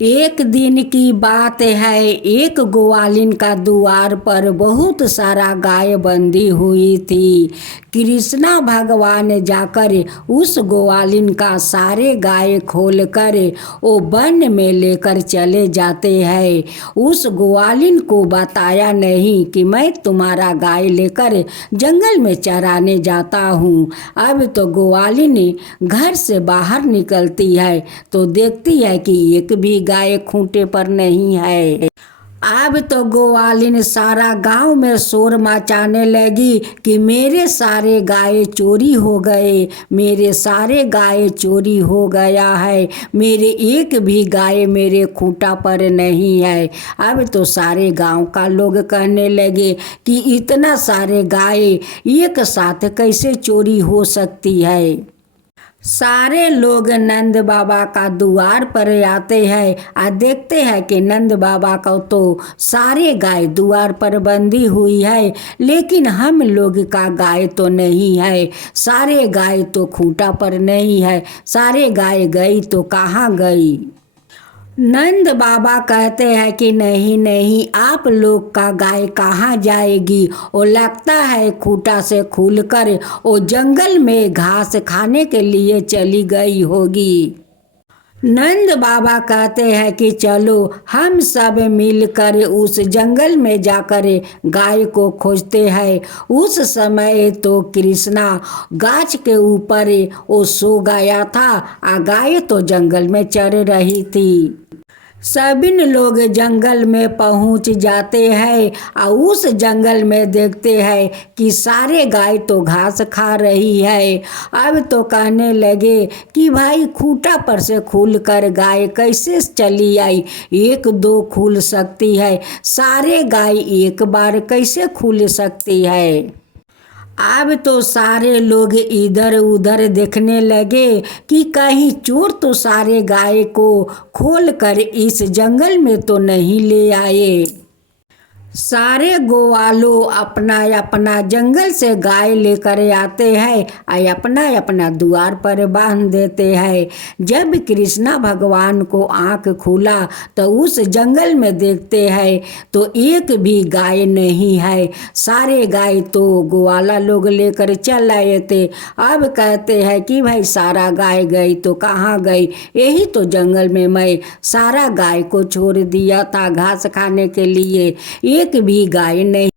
एक दिन की बात है, एक ग्वालिन का द्वार पर बहुत सारा गाय बंधी हुई थी। कृष्णा भगवान जाकर उस ग्वालिन का सारे गाय खोलकर वो वन में लेकर चले जाते हैं। उस ग्वालिन को बताया नहीं कि मैं तुम्हारा गाय लेकर जंगल में चराने जाता हूँ। अब तो ग्वालिन घर से बाहर निकलती है तो देखती है कि एक भी गाय खूंटे पर नहीं है। अब तो ग्वालिन सारा गांव में शोर मचाने लगी कि मेरे सारे गाय चोरी हो गए, मेरे सारे गाय चोरी हो गया है, मेरे एक भी गाय मेरे खूंटा पर नहीं है। अब तो सारे गांव का लोग कहने लगे कि इतना सारे गाय एक साथ कैसे चोरी हो सकती है। सारे लोग नंद बाबा का द्वार पर आते हैं और देखते हैं कि नंद बाबा का तो सारे गाय द्वार पर बंधी हुई है, लेकिन हम लोग का गाय तो नहीं है। सारे गाय तो खूंटा पर नहीं है, सारे गाय गई तो कहाँ गई। नंद बाबा कहते हैं कि नहीं नहीं, आप लोग का गाय कहाँ जाएगी। वो लगता है खूंटा से खुलकर वो जंगल में घास खाने के लिए चली गई होगी। नंद बाबा कहते हैं कि चलो हम सब मिलकर उस जंगल में जाकर गाय को खोजते हैं। उस समय तो कृष्णा गाछ के ऊपर वो सो गया था और गाय तो जंगल में चर रही थी। सभी लोग जंगल में पहुंच जाते हैं और उस जंगल में देखते हैं कि सारे गाय तो घास खा रही है। अब तो कहने लगे कि भाई खूंटा पर से खुल कर गाय कैसे चली आई, एक दो खुल सकती है, सारे गाय एक बार कैसे खुल सकती है। अब तो सारे लोग इधर उधर देखने लगे कि कहीं चोर तो सारे गाय को खोल कर इस जंगल में तो नहीं ले आए। सारे ग्वालों अपना अपना जंगल से गाय लेकर आते हैं और अपना अपना द्वार पर बांध देते हैं। जब कृष्णा भगवान को आँख खुला तो उस जंगल में देखते हैं तो एक भी गाय नहीं है। सारे गाय तो ग्वाला लोग लेकर चल आए थे। अब कहते हैं कि भाई सारा गाय गई तो कहाँ गई, यही तो जंगल में मैं सारा गाय को छोड़ दिया था घास खाने के लिए, एक भी गाय नहीं।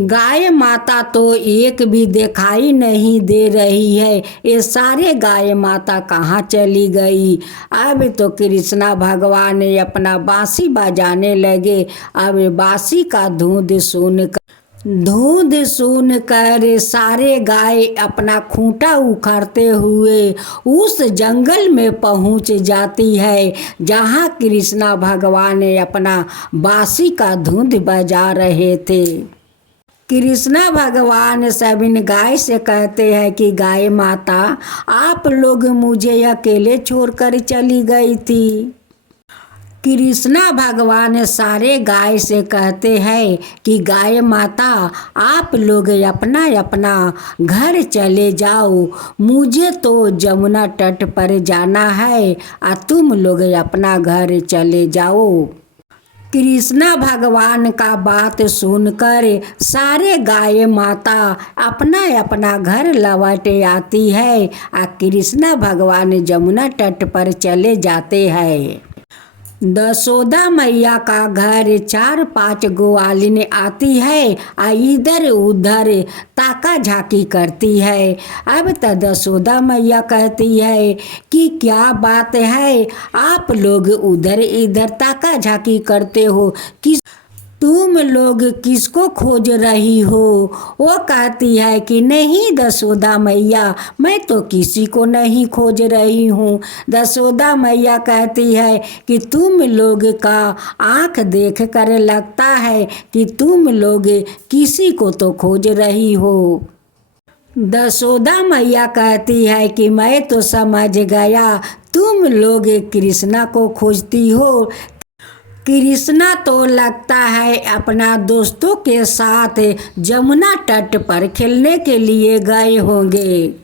गाय माता तो एक भी दिखाई नहीं दे रही है, ये सारे गाय माता कहाँ चली गई। अब तो कृष्णा भगवान अपना बांसी बजाने लगे। अब बांसी का धुंध सुनकर सारे गाय अपना खूंटा उखाड़ते हुए उस जंगल में पहुंच जाती है जहां कृष्णा भगवान अपना बांसी का धुंध बजा रहे थे। कृष्णा भगवान सभी गाय से कहते हैं कि गाय माता, आप लोग मुझे अकेले छोड़कर चली गई थी। कृष्णा भगवान सारे गाय से कहते हैं कि गाय माता, आप लोग अपना अपना घर चले जाओ, मुझे तो जमुना तट पर जाना है और तुम लोग अपना घर चले जाओ। कृष्णा भगवान का बात सुनकर सारे गाय माता अपना अपना घर लौट आती है और कृष्णा भगवान जमुना तट पर चले जाते हैं। दशोदा मैया का घर 4-5 ग्वालिन आती है और इधर उधर ताका झाकी करती है। अब तो दशोदा मैया कहती है कि क्या बात है, आप लोग उधर इधर ताका झाकी करते हो, किस तुम लोग किसको खोज रही हो। वो कहती है कि नहीं दशोदा मैया, मैं तो किसी को नहीं खोज रही हूँ। दशोदा मैया कहती है कि तुम लोग का आँख देख कर लगता है कि तुम लोग किसी को तो खोज रही हो। दशोदा मैया कहती है कि मैं तो समझ गया, तुम लोग कृष्णा को खोजती हो। कृष्णा तो लगता है अपना दोस्तों के साथ जमुना तट पर खेलने के लिए गए होंगे।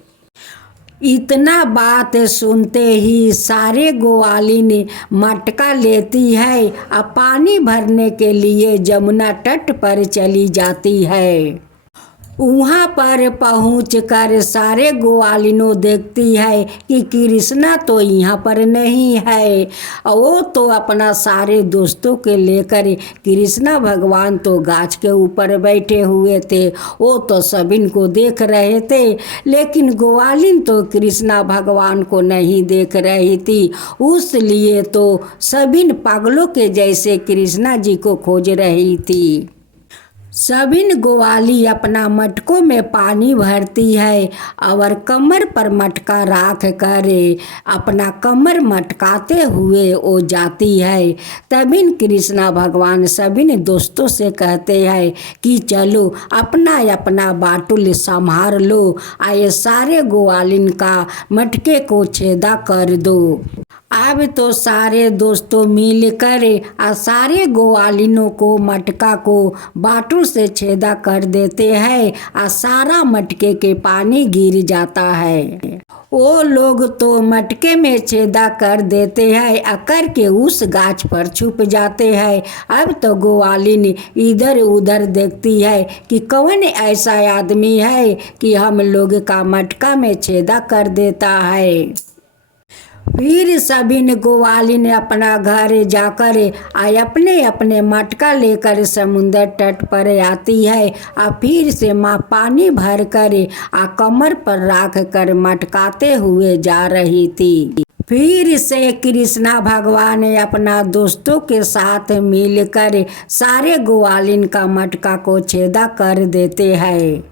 इतना बात सुनते ही सारे ग्वालिन मटका लेती है और पानी भरने के लिए जमुना तट पर चली जाती है। वहाँ पर पहुँचकर सारे ग्वालिनों देखती है कि कृष्णा तो यहाँ पर नहीं है। वो तो अपना सारे दोस्तों के लेकर, कृष्णा भगवान तो गाछ के ऊपर बैठे हुए थे, वो तो सभी को देख रहे थे, लेकिन ग्वालिन तो कृष्णा भगवान को नहीं देख रही थी। उसलिए तो सभी पागलों के जैसे कृष्णा जी को खोज रही थी। सभी ग्वाली अपना मटकों में पानी भरती है और कमर पर मटका राख कर अपना कमर मटकाते हुए वो जाती है। तभी कृष्णा भगवान सभी दोस्तों से कहते हैं कि चलो अपना अपना बाटुल संभार लो, आए सारे ग्वालिन का मटके को छेदा कर दो। अब तो सारे दोस्तों मिलकर सारे ग्वालिनों को मटका को बाटुल से छेदा कर देते हैं और सारा मटके के पानी गिर जाता है। वो लोग तो मटके में छेदा कर देते हैं और करके उस गाछ पर छुप जाते हैं। अब तो ग्वालिन इधर उधर देखती है कि कौन ऐसा आदमी है कि हम लोग का मटका में छेदा कर देता है। फिर सभी ग्वालिन अपना घर जाकर अपने अपने मटका लेकर समुद्र तट पर आती है और फिर से माँ पानी भर कर कमर पर रख कर मटकाते हुए जा रही थी। फिर से कृष्णा भगवान अपना दोस्तों के साथ मिलकर सारे ग्वालिन का मटका को छेदा कर देते हैं।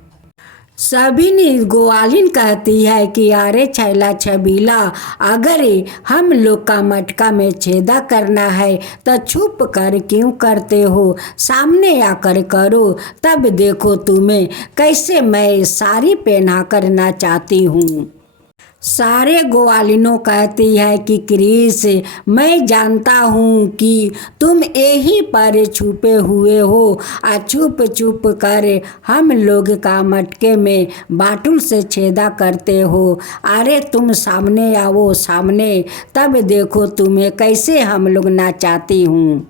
सभी ने ग्वालिन कहती है कि अरे छैला छबीला, अगर हम लोग का मटका में छेदा करना है तो छुप कर क्यों करते हो, सामने आकर करो, तब देखो तुम्हें कैसे मैं साड़ी पहना कर नाचाती हूँ। सारे ग्वालिनों कहती है कि क्रिस, मैं जानता हूँ कि तुम यहीं पर छुपे हुए हो, छुप छुप कर हम लोग का मटके में बाटुल से छेदा करते हो। अरे तुम सामने आओ सामने, तब देखो तुम्हें कैसे हम लोग नाचाती हूँ।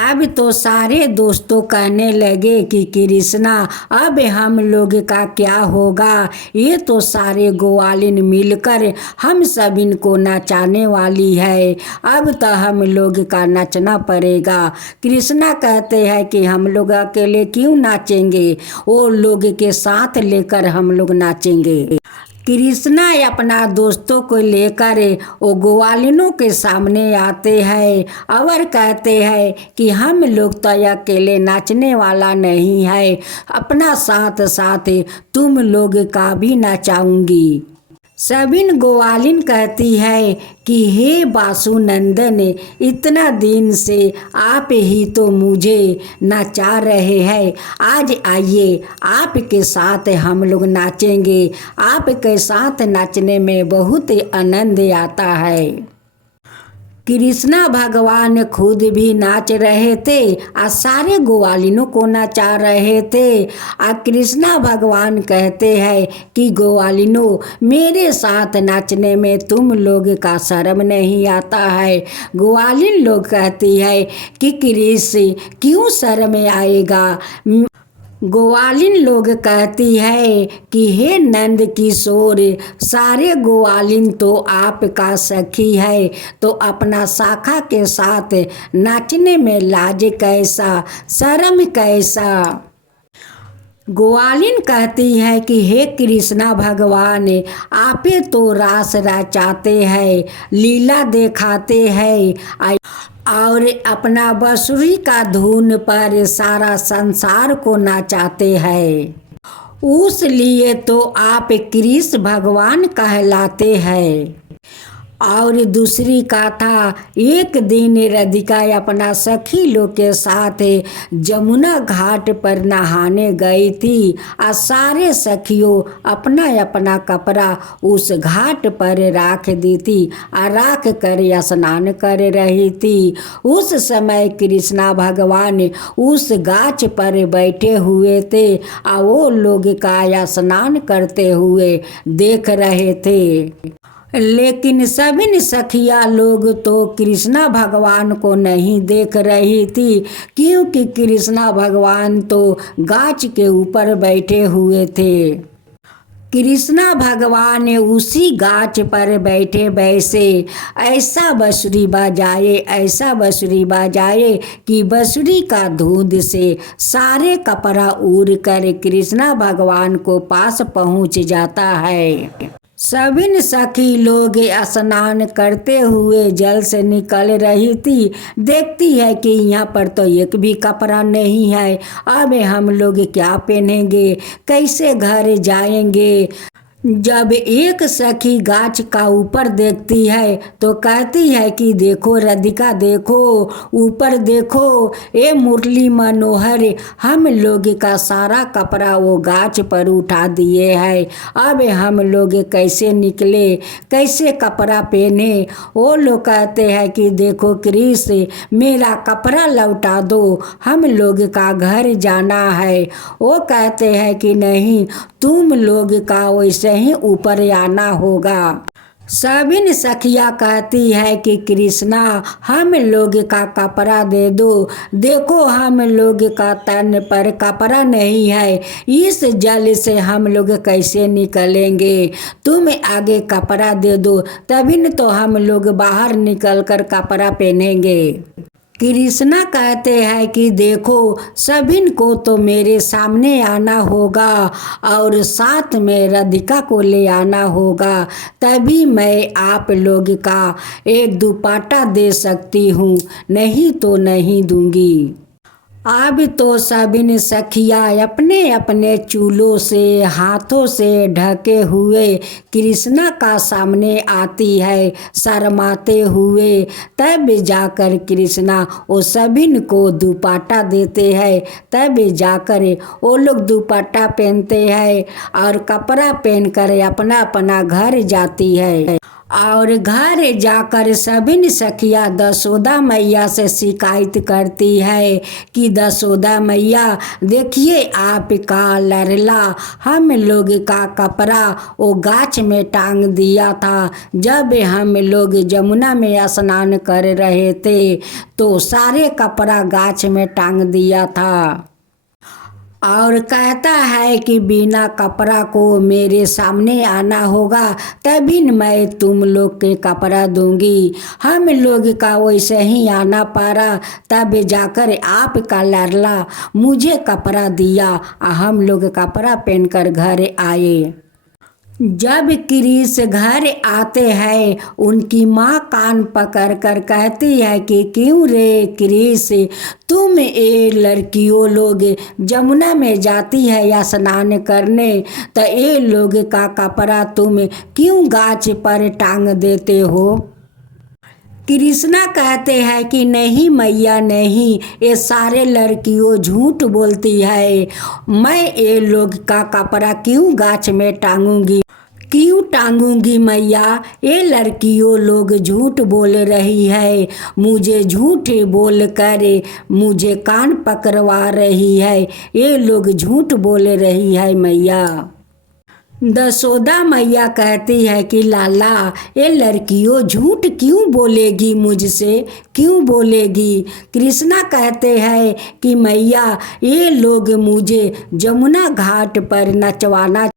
अब तो सारे दोस्तों कहने लगे कि कृष्णा अब हम लोग का क्या होगा, ये तो सारे ग्वालिन मिलकर हम सभी को नचाने वाली है, अब तो हम लोग का नचना पड़ेगा। कृष्णा कहते हैं कि हम लोग अकेले क्यों नाचेंगे, वो लोग के साथ लेकर हम लोग नाचेंगे। कृष्णा अपना दोस्तों को लेकर वो ग्वालिनों के सामने आते हैं और कहते हैं कि हम लोग तो अकेले नाचने वाला नहीं है, अपना साथ साथ तुम लोग का भी नचाऊंगी। सबिन ग्वालिन कहती है कि हे बासुनंदन, इतना दिन से आप ही तो मुझे नचा रहे हैं, आज आइए आपके साथ हम लोग नाचेंगे, आपके साथ नाचने में बहुत आनंद आता है। कृष्णा भगवान खुद भी नाच रहे थे और सारे ग्वालिनों को नचा रहे थे। कृष्णा भगवान कहते हैं कि ग्वालिनों, मेरे साथ नाचने में तुम लोग का शर्म नहीं आता है। ग्वालिन लोग कहती है कि कृष्ण क्यों शर्म आएगा। ग्वालिन लोग कहती है कि हे नंद किशोर, सारे ग्वालिन तो आपका सखी है, तो अपना शाखा के साथ नाचने में लाज कैसा, शर्म कैसा। ग्वालिन कहती है कि हे कृष्णा भगवान, आपे तो रास रचाते हैं, लीला दिखाते हैं और अपना बांसुरी का धुन पर सारा संसार को नचाते हैं, उस लिए तो आप कृष्ण भगवान कहलाते हैं। और दूसरी कथा, एक दिन राधिका अपना सखी लोग के साथ जमुना घाट पर नहाने गई थी और सारे सखियों अपना अपना कपड़ा उस घाट पर रख दी थी और रख कर स्नान कर रही थी। उस समय कृष्णा भगवान उस गाछ पर बैठे हुए थे और वो लोग का स्नान करते हुए देख रहे थे। लेकिन सभी सखिया लोग तो कृष्णा भगवान को नहीं देख रही थी, क्योंकि कृष्णा भगवान तो गाछ के ऊपर बैठे हुए थे। कृष्णा भगवान उसी गाछ पर बैठे बैसे ऐसा बांसुरी बजाए, ऐसा बांसुरी बजाए कि बांसुरी का धुन से सारे कपड़ा उड़ कर कृष्णा भगवान को पास पहुंच जाता है। सभी सखी लोग स्नान करते हुए जल से निकल रही थी, देखती है कि यहाँ पर तो एक भी कपड़ा नहीं है। अब हम लोग क्या पहनेंगे, कैसे घर जाएंगे। जब एक सखी गाछ का ऊपर देखती है तो कहती है कि देखो राधिका, देखो ऊपर देखो, ये मुरली मनोहर हम लोग का सारा कपड़ा वो गाछ पर उठा दिए है। अब हम लोग कैसे निकले, कैसे कपड़ा पहने। वो लोग कहते हैं कि देखो क्रिस, मेरा कपड़ा लौटा दो, हम लोग का घर जाना है। वो कहते हैं कि नहीं, तुम लोग का वैसे ही ऊपर आना होगा। सभी सखिया कहती है कि कृष्णा हम लोग का कपड़ा दे दो, देखो हम लोग का तन पर कपड़ा नहीं है, इस जल से हम लोग कैसे निकलेंगे। तुम आगे कपड़ा दे दो, तभी न तो हम लोग बाहर निकल कर कपड़ा पहनेंगे। कृष्णा कहते हैं कि देखो सभी को तो मेरे सामने आना होगा और साथ में राधिका को ले आना होगा, तभी मैं आप लोग का एक दुपट्टा दे सकती हूँ, नहीं तो नहीं दूंगी। अब तो सभी सखिया अपने अपने चूलों से हाथों से ढके हुए कृष्णा का सामने आती है शर्माते हुए। तब जाकर कृष्णा वो सभी को दुपट्टा देते हैं, तब जाकर वो लोग दुपट्टा पहनते हैं और कपड़ा पहनकर अपना अपना घर जाती है। और घर जाकर सभी सखिया दशोदा मैया से शिकायत करती है कि दशोदा मैया देखिए, आपका लड़ला हम लोग का कपड़ा वो गाछ में टांग दिया था। जब हम लोग जमुना में स्नान कर रहे थे तो सारे कपड़ा गाछ में टांग दिया था। और कहता है कि बिना कपड़ा को मेरे सामने आना होगा, तभी मैं तुम लोग के कपड़ा दूंगी। हम लोग का वैसे ही आना पारा, तब जाकर आपका लाडला मुझे कपड़ा दिया और हम लोग कपड़ा पहनकर घर आए। जब क्रिस घर आते हैं, उनकी माँ कान पकड़ कर कहती है कि क्यों रे क्रिस, तुम ये लड़कियों लोग जमुना में जाती है या स्नान करने, तो ये लोग का कपड़ा तुम क्यों गाछ पर टांग देते हो। कृष्णा कहते हैं कि नहीं मैया नहीं, ये सारे लड़कियों झूठ बोलती है, मैं ये लोग का कपड़ा क्यों गाछ में टांगूंगी, क्यों टांगूंगी मैया। ये लड़कियों लोग झूठ बोल रही है, मुझे झूठ बोल कर मुझे कान पकड़वा रही है, ये लोग झूठ बोल रही है मैया। दशोदा मैया कहती है कि लाला, ये लड़कियों झूठ क्यों बोलेगी, मुझसे क्यों बोलेगी। कृष्णा कहते हैं कि मैया ये लोग मुझे जमुना घाट पर नचवाना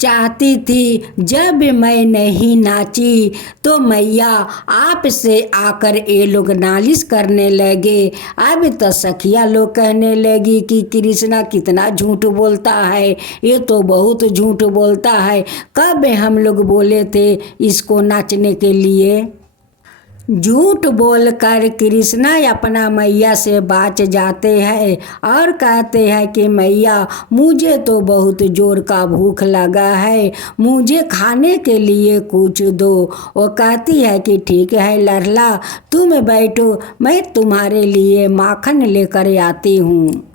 चाहती थी, जब मैं नहीं नाची तो मैया आपसे आकर ये लोग नालिश करने लगे। अब तो सखिया लोग कहने लगी कि कृष्णा कितना झूठ बोलता है, ये तो बहुत झूठ बोलता है, कब हम लोग बोले थे इसको नाचने के लिए। झूठ बोलकर कृष्णा अपना मैया से बच जाते हैं और कहते हैं कि मैया मुझे तो बहुत जोर का भूख लगा है, मुझे खाने के लिए कुछ दो। वो कहती है कि ठीक है लड़ला, तुम बैठो, मैं तुम्हारे लिए माखन लेकर आती हूँ।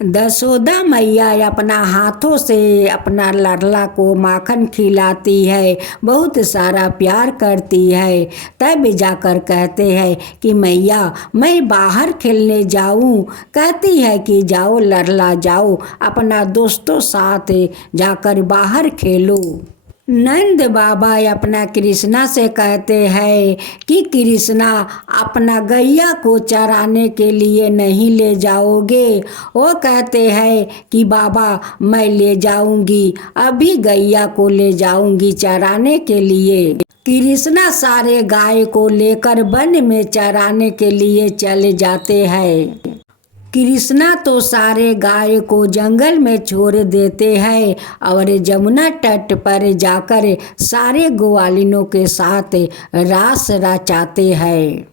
दशोदा मैया अपना हाथों से अपना लड़ला को माखन खिलाती है, बहुत सारा प्यार करती है। तब जाकर कहते हैं कि मैया मैं बाहर खेलने जाऊं। कहती है कि जाओ लड़ला जाओ, अपना दोस्तों साथ जाकर बाहर खेलो। नंद बाबा अपना कृष्णा से कहते हैं कि कृष्णा अपना गैया को चराने के लिए नहीं ले जाओगे। वो कहते हैं कि बाबा मैं ले जाऊंगी, अभी गैया को ले जाऊंगी चराने के लिए। कृष्णा सारे गाय को लेकर वन में चराने के लिए चले जाते हैं। कृष्णा तो सारे गाय को जंगल में छोड़ देते हैं और जमुना तट पर जाकर सारे ग्वालिनों के साथ रास रचाते हैं।